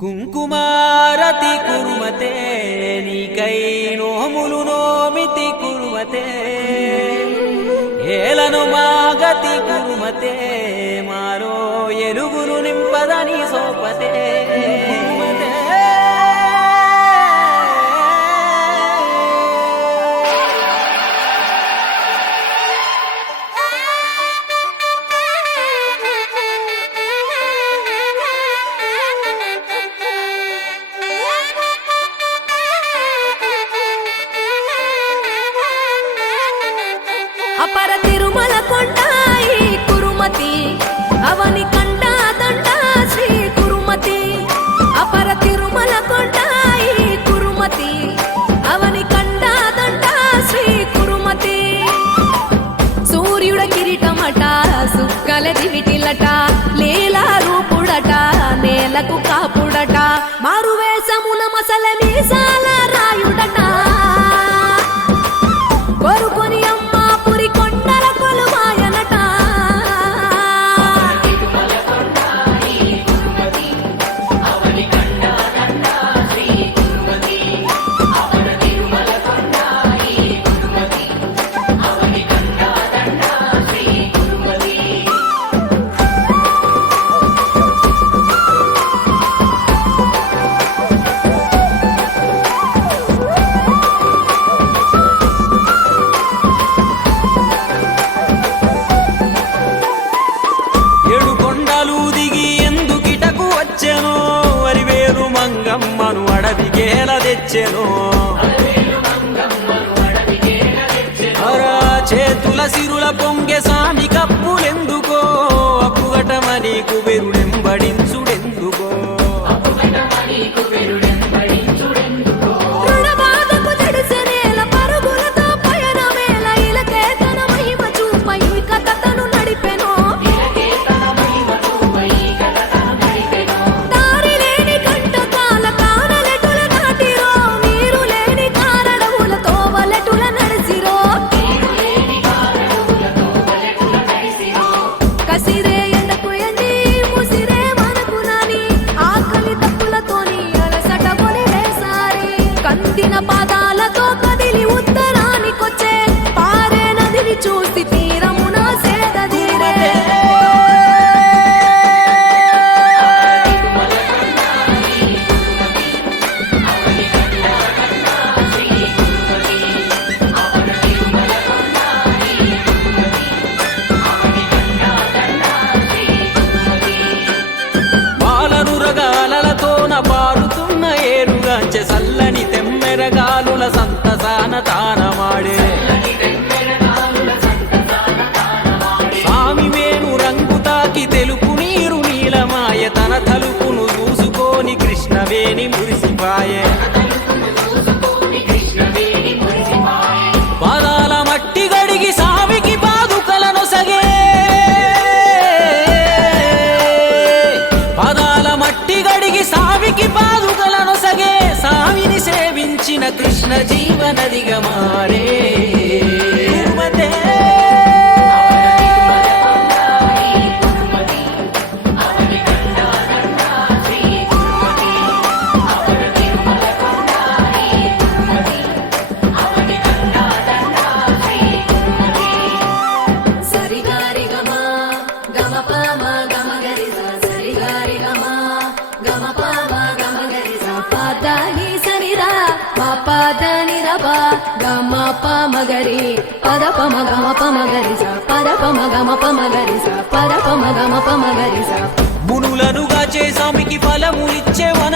కుంకుమారతి కురుమతే నీకై నోములు నోమితి కురుమతే ఏలను మాగతి కురుమతే మారో ఎలుగులు నింపదని సోపతే అపర తిరుమల కొండాయి కురుమతి అవని కండా దండ శ్రీ కురుమతి అపర తిరుమల కొండాయి కురుమతి అవని కండా దండ శ్రీ కురుమతి సూర్యుడ కిరీటమట సుక్కల దివిటిలట లీలా రూపుడట నేలకు కాపుడట మారువేషమున మసల మీసాల రాయుడట కొరుకొని మంగమ్మను అడవికేల తెచ్చెను చేతుల సిరుల పొంగె సామి కప్పులెందుకో అప్పుగటమని కుబెరుడెంబడించుడెందుకో పాదాలతో కదిలి ఉత్తరానికొచ్చే పారే నదిని చూసి తీరమున సేదీరే పాలను రగాలతోన పారుతున్న ఏరుగాంచె సల్లని తెమ్మెరగాలుల సంతసాన తానమాడే స్వామి వేణు రంగు తాకి తెలుపు నీరు నీలమాయ తన తలుపును చూసుకొని కృష్ణవేణి మురిసిపాయే పాదాల మట్టి గడిగి సామికి పాదుకలను సగే పాదాల మట్టి గడిగి సామికి పాదుకలను సగే సామిని సేవించిన కృష్ణ జీవనదిగా మారే కురుమతే సరిగారి గమ గమ పమ గమ గరి సరిగారి గమ గమ పమ గమ గరి పదని సనిరా పదని రబ గమ పమ గరి పద పమ గమ పమ గరి పద పమ గమ పమ గరి పద పమ గమ పమ గరి మునులనుగా చేసామికి ఫలములిచ్చే వన